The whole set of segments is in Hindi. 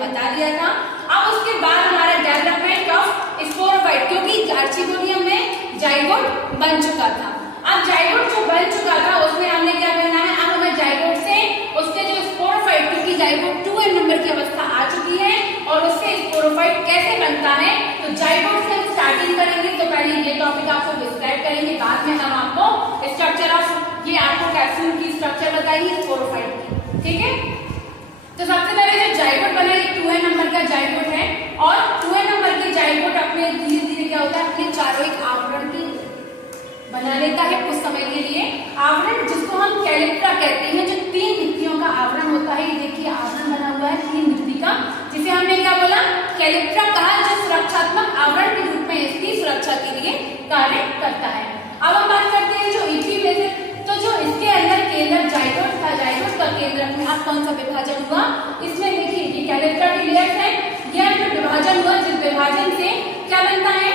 बता दिया था। अब उसके बाद हमारा डेवलपमेंट ऑफ स्पोरोफाइट, क्योंकि आर्चिगोनियम में जाइगोट बन चुका था। अब जाइगोट जो बन चुका था उसमें हमने क्या करना है, अब हमें जाइगोट से उसके जो स्पोरोफाइट, क्योंकि जाइगोट 2n नंबर की अवस्था आ चुकी है और उससे स्पोरोफाइट कैसे बनता है, तो जाइगोट से हम स्टार्टिंग करेंगे। तो पहले ये टॉपिक आपको डिस्क्राइब करेंगे, बाद में हम आपको स्ट्रक्चर ऑफ, ये आपको कैप्सूल की स्ट्रक्चर बताएंगे स्पोरोफाइट की, ठीक है। तो सबसे पहले जो जाइगोट बना है 2n नंबर का जाइगोट है और 2n नंबर के जाइगोट अपने धीरे धीरे क्या होता है, अपने चारों एक आवरण की बना लेता है कुछ समय के लिए। आवरण जिसको हम कैलिप्टा कहते हैं, जो 3 भित्तियों का आवरण होता है। ये देखिए आवरण बना हुआ है 3 भित्ति का, जिसे हमने क्या बोला, कैलिप्टा कहा, जो सुरक्षात्मक आवरण के रूप में इसकी सुरक्षा के लिए कार्य करता है। अब हम बात करते हैं जो एपीफेज, तो जो इसके अंदर केंद्र जाइगोट था, जाइगोट का केंद्र में अब कौन सा विभाजन हुआ, इसमें देखिए ये कैलिप्टा की लेयर है, यह जो विभाजन हुआ, जिस विभाजन से क्या बनता है,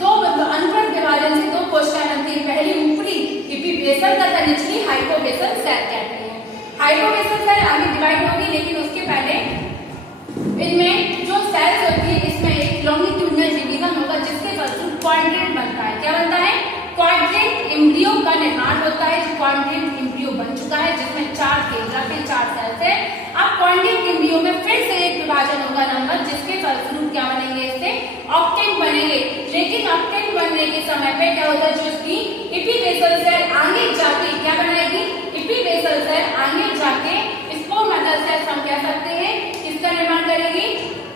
दो अनुप्रस्थ विभाजन से 2 कोशिकाएं बनती है। पहली ऊपरी एपीबेसल तथा निचली हाइपोबेसल सेल कहते हैं। हाइपोबेसल सेल आगे डिवाइड होगी, लेकिन उसके पहले इनमें जो सेल्स होती है इसमें एक लॉन्गिट्यूडिनल डिवीजन होगा, जिसके फलस्वरूप क्वाड्रेंट बनता है। क्या बनता है, क्वाड्रेंट एम्ब्रियो का निर्माण होता है। जो क्वाड्रेंट एम्ब्रियो बन चुका है, जिसमें 4 केंद्र के 4 सेल्स है। अब क्वाड्रेंट एम्ब्रियो में फिर से एक विभाजन होगा नंबर, जिसके फलस्वरूप क्या बनेंगे, इससे ऑक्टेंट बनेंगे। लेकिन ऑक्टेंट बनने के समय पे क्या होता है, जो इसकी एपीबेसल सेल आगे जाके क्या बनाएगी, एपीबेसल सेल आगे जाके स्पोरमेटल सेल हम कह सकते हैं, इसका निर्माण करेगी,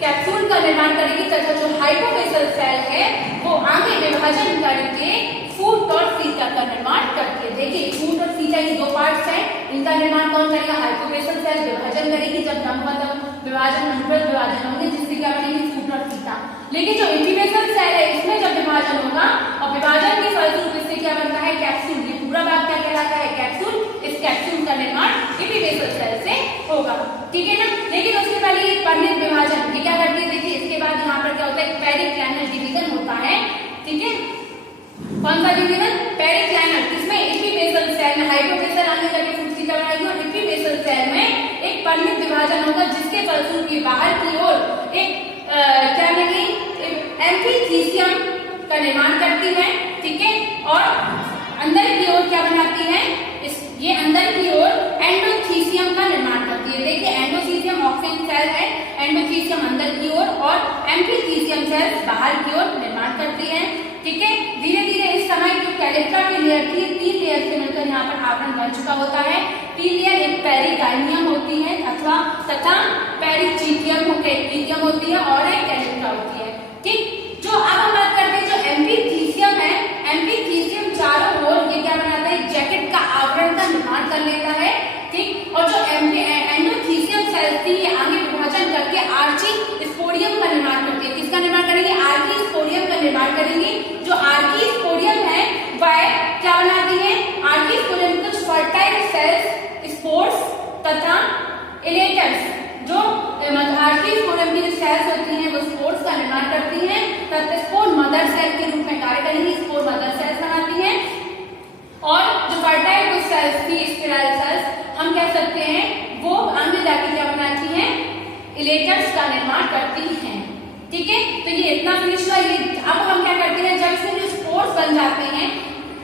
कैप्सूल का निर्माण करेगी, तथा जो हाइपोबेसल सेल है वो आगे विभाजन करके फूट और सीटा का निर्माण करती है। देखिए फूट और सीटा ये 2 पार्ट्स हैं, इनका निर्माण कौन करेगा, हाइपोबेसल सेल विभाजन करेगी। जब विभाजन अनुप्रस्थ विभाजन होंगे, जिससे क्या बनेगी, फूट और सीटा। लेकिन जो एपीबेसल सेल है इसमें जब विभाजन होगा और विभाजन के फलस्वरूप इससे क्या बनता है, कैप्सूल। ये पूरा भाग क्या कहलाता है, कैप्सूल। इस कैप्सूल का निर्माण एपीबेसल सेल से होगा, ठीक है ना। लेकिन उसके पहले ये परिणत विभाजन ये क्या करती है, देखिए इसके बाद यहाँ पर क्या होता है, पेरिक्लाइनल डिवीजन होता है, ठीक है। कौन सा डिवीजन, पेरिक्लाइनल, किसमें, एपीबेसल सेल में। हाइपोबेसल आने जाके फूट सीटा बनाएगी और एपीबेसल सेल में एक परिणत विभाजन होगा, जिसके फलस्वरूप ये बाहर की ओर एक क्या बनेगी, एम्फीथीसियम का निर्माण करती है, ठीक है। और अंदर की ओर क्या बनाती है, ये अंदर की ओर एंडोथीसियम का निर्माण करती है। देखिए एंडोथीसियम ऑक्सीजन सेल है, एंडोथीसियम अंदर की ओर और एम्फीथीसियम सेल बाहर की ओर निर्माण करती है, ठीक है। धीरे धीरे इस समय जो कैलिप्टा की लेयर थी, 3 लेयर से मिलकर यहाँ पर आवरण बन चुका होता है। 3 लेयर, एक पेरिकाइनियम होती है अथवा तथा पेरिचीटियम होती है और एक कैलिप्टा होती है, ठीक। जो अब हम बात करते हैं जो एम्फीथीसियम है, एम्फीथीसियम चारों ओर ये क्या बनाता है, जैकेट का आवरण का निर्माण कर लेता है, ठीक। और जो एंडोथीसियम सेल्स थी ये आगे विभाजन करके आर्ची स्पोरियम का निर्माण करती है। किसका निर्माण करेंगे, आर्की स्पोरियम का निर्माण करेंगे। जो आर्की स्पोरियम है वह क्या बनाती है, आर्की स्पोरियम कुछ फर्टाइल सेल्स, स्पोर्स तथा इलेटर्स, जो आर्की स्पोरियम की जो सेल्स होती हैं वो स्पोर्स का निर्माण करती हैं तथा स्पोर मदर सेल के रूप में कार्य करेंगी, स्पोर मदर सेल्स बनाती हैं। और जो फर्टाइल कुछ सेल्स थी, स्पिराइल सेल्स हम कह सकते हैं, वो आगे जाके क्या बनाती हैं, इलेटर्स का निर्माण करती हैं, ठीक है। तो ये इतना फिनिश हुआ। ये अब हम क्या करते हैं, जब इसमें जो स्पोर्स बन जाते हैं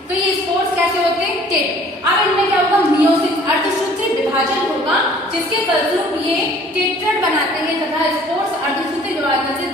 तो ये स्पोर्स कैसे होते हैं, टेट। अब इनमें क्या होगा, मियोसिस अर्धसूत्री विभाजन होगा, जिसके फलस्वरूप ये टेट्राड बनाते हैं तथा स्पोर्स अर्धसूत्री विभाजन से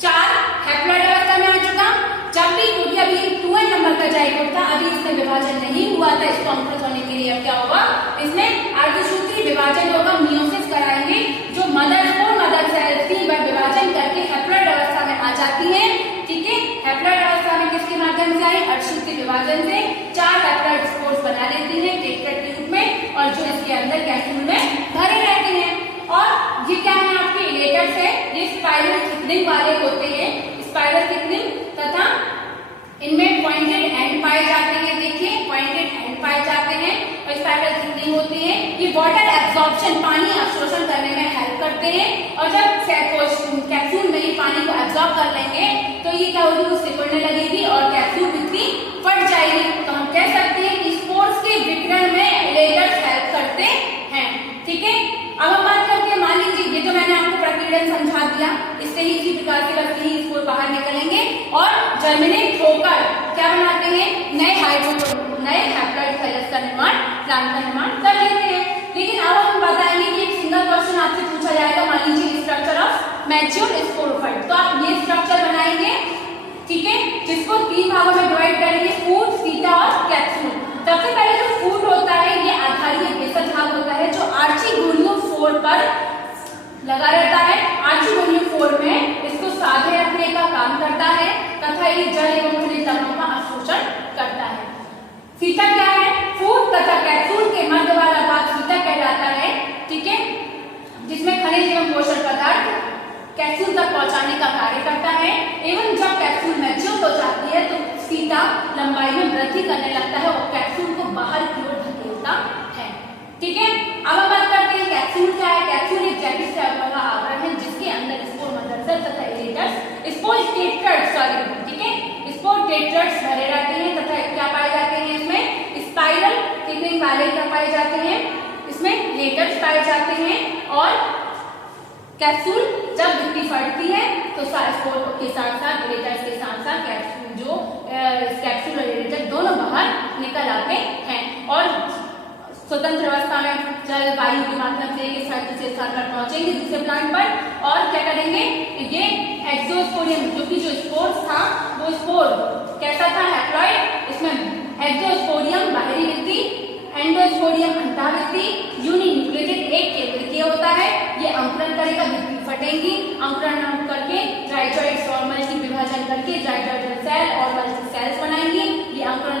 4 हैप्लॉइड अवस्था में आ चुका। जब भी क्योंकि अभी 2n नंबर का जाइगोट था, अभी इसमें विभाजन नहीं हुआ था, इसको अंकुरित होने के लिए अब क्या होगा, इसमें अर्धसूत्री विभाजन होगा, मियोसिस कराएंगे। जो मदर सेल थी वह विभाजन करके हैप्लॉइड अवस्था में आ जाती है, ठीक है। हैप्लॉइड अवस्था में किसके माध्यम से आई, अर्धसूत्री विभाजन से 4 हैप्लॉइड स्पोर्स बना लेती है टेट्राड के रूप में, और जो इसके अंदर कैप्सूल में भरे रहते हैं। और ये क्या है, आपके इलेटर्स है, ये स्पाइरल थिकनिंग वाले होते हैं, स्पाइरल थिकनिंग, तथा इनमें पॉइंटेड एंड पाए जाते हैं। देखिए पॉइंटेड एंड पाए जाते हैं और स्पाइरल थिकनिंग होती है। ये वाटर एब्जॉर्प्शन, पानी अवशोषण करने में हेल्प करते हैं। और जब कैप्सूल में ये पानी को एब्जॉर्ब कर लेंगे तो ये क्या होगी, वो सिकुड़ने लगेगी और कैप्सूल बिक्री फट जाएगी। तो हम कह सकते हैं कि स्पोर्स के विकिरण में इलेटर्स हेल्प करते हैं, ठीक है। अब हम बात करते हैं, मान लीजिए ये तो मैंने आपको प्रक्रिया इसी प्रकार से बस यही स्पोर बाहर निकलेंगे और जर्मिनेट होकर क्या बनाते हैं, नए हैप्लॉइड थैलस का निर्माण, प्लांट का निर्माण कर लेते हैं। लेकिन अब हम बताएंगे कि एक सिंगल क्वेश्चन आपसे पूछा जाएगा, मान लीजिए स्ट्रक्चर ऑफ मैच्योर स्पोरोफाइट, तो आप ये स्ट्रक्चर बनाएंगे, ठीक है, जिसको 3 भागों में डिवाइड करेंगे, फूड, सीटा और कैप्सूल। सबसे पहले जो फूड होता है ये आधारीय बेसल भाग होता है जो आर्चीगोनियोफोर पर लगा रहता है। आर्चीगोनियोफोर में इसको साधे रखने का काम करता है तथा ये जल एवं खनिज लवणों का अवशोषण करता है। सीटा क्या है, फूड तथा कैप्सूल के मध्य वाला भाग सीटा कहलाता है, ठीक है, जिसमें खनिज एवं पोषक पदार्थ कैप्सूल तक पहुंचाने का कार्य करता है। एवं जब कैप्सूल मैच्योर हो जाती है तो सीटा लंबाई में वृद्धि करने लगता है और कैप्सूल को बाहर की ओर धकेलता है, ठीक है। अब हम बात करते हैं कैप्सूल क्या है। कैप्सूल एक जैविक सेल का आवरण है जिसके अंदर स्पोर मदरसेल तथा इरेटर्स, स्पोरटेट्राइड्स, ठीक है, स्पोरटेट्राइड्स भरे रहते हैं तथा क्या पाए जाते हैं इसमें, स्पाइरल थिकनिंग वाले क्या पाए जाते हैं, इसमें लेटर्स पाए जाते हैं। और कैप्सूल जब भित्ति फटती है तो स्पोर के साथ साथ इरेटर्स के साथ साथ कैप्सूल जो कैप्सूल और इरेटर दोनों बाहर निकल आते हैं और स्वतंत्र अवस्था में जल वायु के माध्यम से एक स्थान से स्थान पर पहुंचेंगे दूसरे प्लांट पर और क्या करेंगे, ये एक्सोस्पोरियम जो कि जो स्पोर्स था वो स्पोर कैसा था, हैप्लॉइड, इसमें एक्सोस्पोरियम बाहरी भित्ति, एंडोस्पोरियम अंतःभित्ति, यूनिन्यूक्लिएटेड एक केंद्रीय होता है, ये अंकुरन करेगा, भित्ति फटेंगी, अंकुरन करके जाइगोइड्स और मल्टी विभाजन करके जाइगोइडल सेल और मल्टी सेल्स बनाएंगी, ये अंकुरन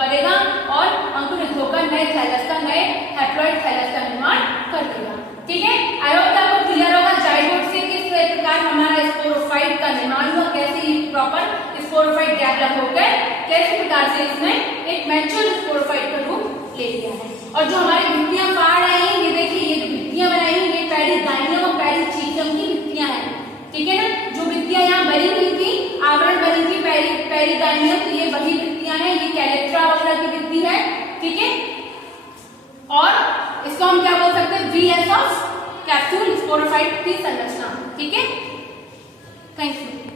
करेगा और अंकुरित होकर नए थैलस का, नए हैप्लॉइड थैलस का निर्माण कर देगा, ठीक है। आई होप आपको क्लियर होगा जाइगोट से किस प्रकार हमारा स्पोरोफाइट का निर्माण हुआ, कैसे प्रॉपर स्पोरोफाइट डेवलप होकर कैसे प्रकार से इसमें एक मैच्योर स्पोरोफाइट का रूप ले लिया है। और जो हमारी भित्तियां पा रहे हैं ये देखिए, ये जो भित्तियां बनाई हैं ये पेरिगाइनियम और पेरिचीटियम की भित्तियां हैं, ठीक है ना। जो भित्तियां यहाँ बनी हुई थी, आवरण बनी थी पेरिगाइनियम, तो ये वही भित्तियां हैं, ये कैलेक्ट्रा वगैरह की भित्ति है, ठीक है। और इसको हम क्या बोल सकते हैं, VS ऑफ कैप्सूल स्पोरोफाइट की संरचना, ठीक है। Thank you.